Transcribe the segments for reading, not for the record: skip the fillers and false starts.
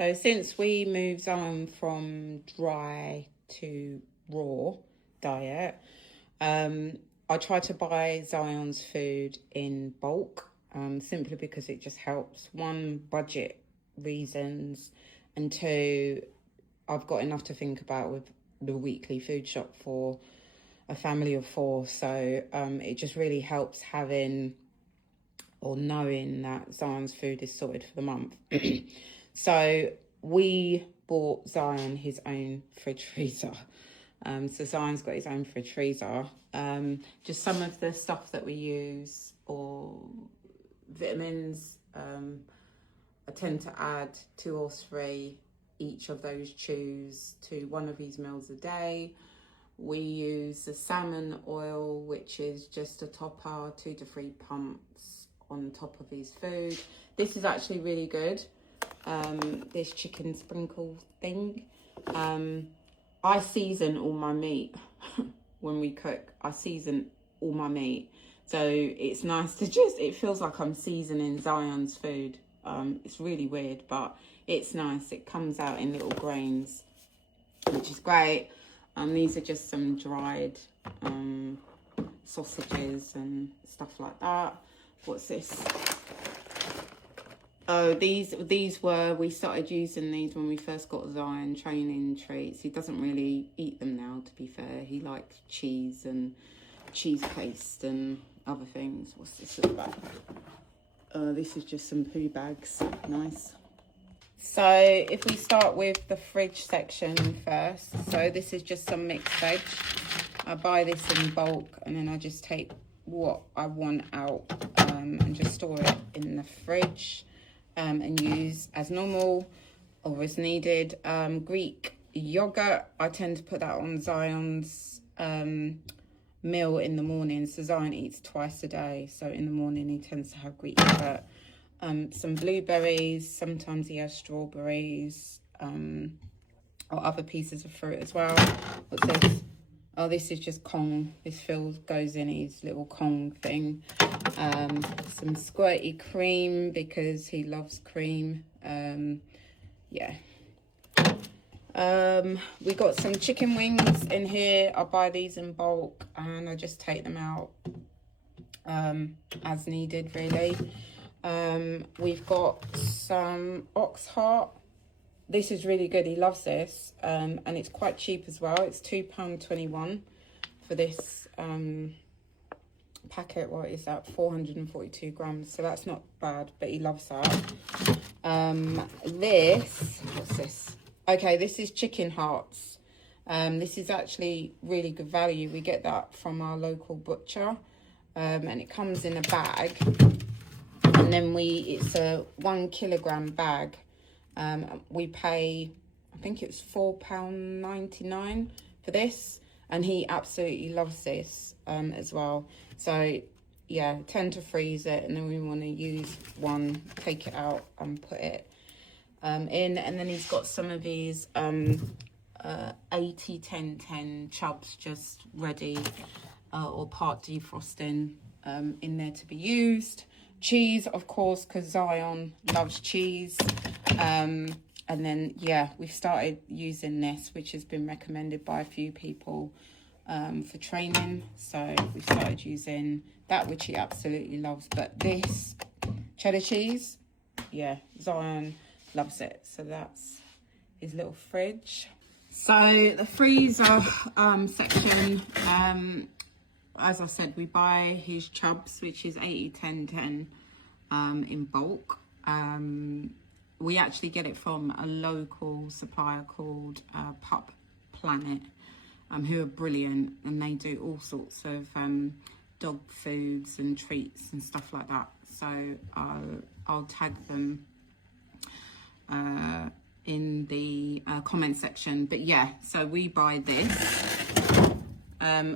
So since we moved on from dry to raw diet, I try to buy Zion's food in bulk, simply because it just helps. One, budget reasons, and two, I've got enough to think about with the weekly food shop for a family of 4. So it just really helps having or knowing that Zion's food is sorted for the month. So we bought Zion his own fridge freezer. So Zion's got his own fridge freezer. Just some of the stuff that we use, or vitamins, I tend to add 2 or 3 each of those chews to one of his meals a day. We use the salmon oil, which is just a topper, 2 to 3 pumps on top of his food. This is actually really good. This chicken sprinkle thing. I season all my meat when we cook. I season all my meat. So it's nice to it feels like I'm seasoning Zion's food. It's really weird, but it's nice. It comes out in little grains, which is great. These are just some dried sausages and stuff like that. What's this? Oh, we started using these when we first got Zion, training treats. He doesn't really eat them now, to be fair. He likes cheese and cheese paste and other things. What's this about? This is just some poo bags. Nice. So if we start with the fridge section first. So this is just some mixed veg. I buy this in bulk, and then I just take what I want out and just store it in the fridge. And use as normal or as needed. Greek yogurt, I tend to put that on Zion's meal in the morning. So Zion eats twice a day, so in the morning he tends to have Greek yogurt. Some blueberries, sometimes he has strawberries, or other pieces of fruit as well. What's this? Oh, this is just Kong. This goes in his little Kong thing. Some squirty cream because he loves cream. Yeah. We got some chicken wings in here. I buy these in bulk and I just take them out as needed, really. We've got some ox heart. This is really good. He loves this, and it's quite cheap as well. It's £2.21 for this packet. What is that? 442 grams. So that's not bad, but he loves that. What's this? Okay, this is chicken hearts. This is actually really good value. We get that from our local butcher, and it comes in a bag. And then it's a 1 kilogram bag. We pay, I think it's £4.99 for this, and he absolutely loves this as well. So yeah, tend to freeze it, and then we want to use one, take it out and put it in. And then he's got some of these 80-10-10 chubs just ready, or part defrosting in there to be used. Cheese, of course, because Zion loves cheese. And then, yeah, we've started using this, which has been recommended by a few people for training. So we started using that, which he absolutely loves. But this cheddar cheese, yeah, Zion loves it. So that's his little fridge. So the freezer section, as I said, we buy his chubs, which is 80-10-10 in bulk. We actually get it from a local supplier called Pup Planet, who are brilliant, and they do all sorts of dog foods and treats and stuff like that. So I'll tag them in the comment section. But yeah, so we buy this.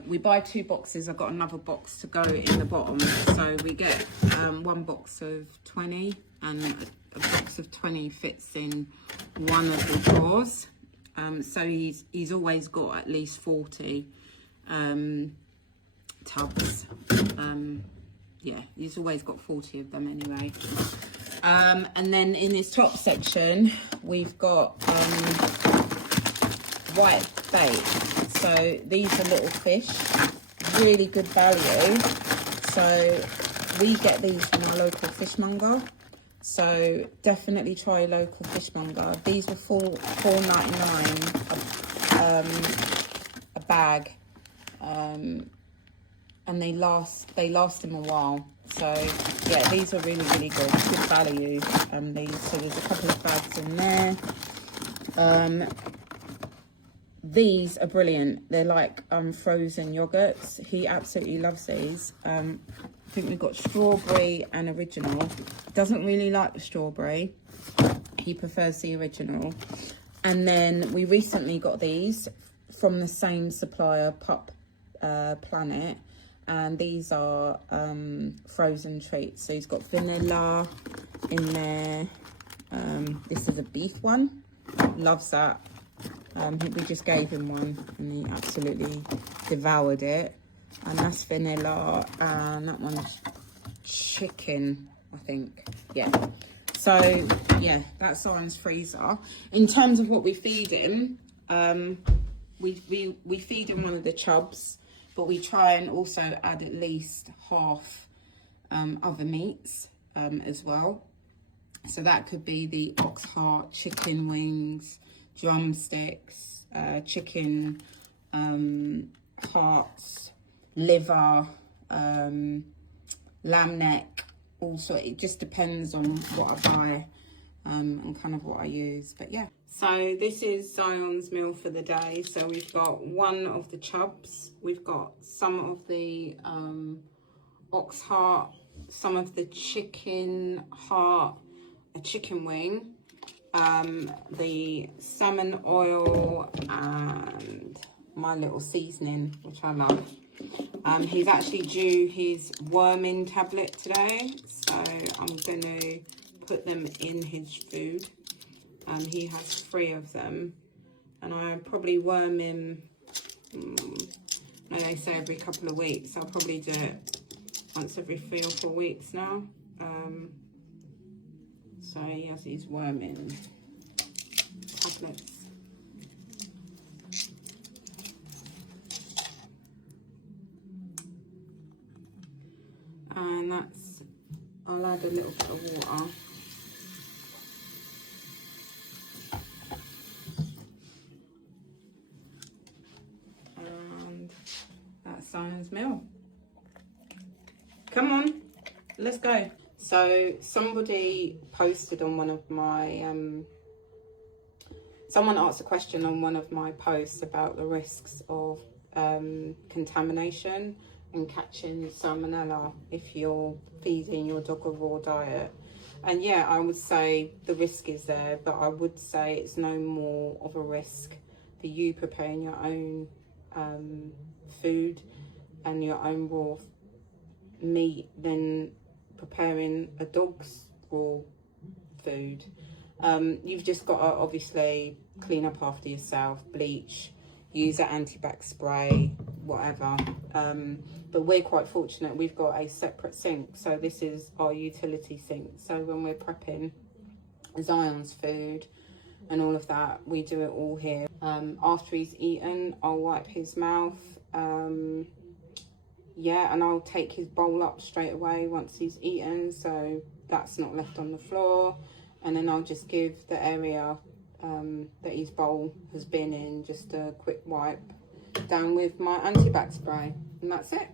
We buy 2 boxes. I've got another box to go in the bottom. So we get 1 box of 20, and a box of 20 fits in one of the drawers. So he's always got at least 40 tubs. Yeah, he's always got 40 of them anyway. And then in this top section, we've got white bait. So these are little fish, really good value. So we get these from our local fishmonger. So definitely try local fishmonger. These were $4.99 a bag, and they last them a while. So yeah, these are really good value. These, so there's a couple of bags in there. These are brilliant. They're like frozen yogurts. He absolutely loves these. I think we've got strawberry and original. Doesn't really like the strawberry. He prefers the original. And then we recently got these from the same supplier, Pup Planet. And these are frozen treats. So he's got vanilla in there. This is a beef one. Loves that. We just gave him one and he absolutely devoured it. And that's vanilla, and that one's chicken, I think. Yeah. So yeah, that's Zion's freezer. In terms of what we feed him, we feed him one of the chubs, but we try and also add at least half other meats as well. So that could be the ox heart, chicken wings, drumsticks, chicken hearts, liver, lamb neck. Also, it just depends on what I buy and kind of what I use. But yeah, so this is Zion's meal for the day. So we've got one of the chubs, we've got some of the ox heart, some of the chicken heart, a chicken wing, the salmon oil, and my little seasoning, which I love. He's actually due his worming tablet today, so I'm going to put them in his food. He has 3 of them, and I probably worm him, they say every couple of weeks. I'll probably do it once every 3 or 4 weeks now. So he has his worming tablets. And that's, I'll add a little bit of water. And that's Zion's meal. Come on, let's go. So somebody posted on one of my, someone asked a question on one of my posts about the risks of contamination and catching salmonella if you're feeding your dog a raw diet. And yeah, I would say the risk is there, but I would say it's no more of a risk for you preparing your own food and your own raw meat than preparing a dog's raw food. You've just got to obviously clean up after yourself, bleach, use an anti-bac spray, whatever. But we're quite fortunate, we've got a separate sink, so this is our utility sink. So when we're prepping Zion's food and all of that, we do it all here. After he's eaten, I'll wipe his mouth, yeah, and I'll take his bowl up straight away once he's eaten, so that's not left on the floor. And then I'll just give the area that his bowl has been in just a quick wipe down with my anti-bac spray, and that's it.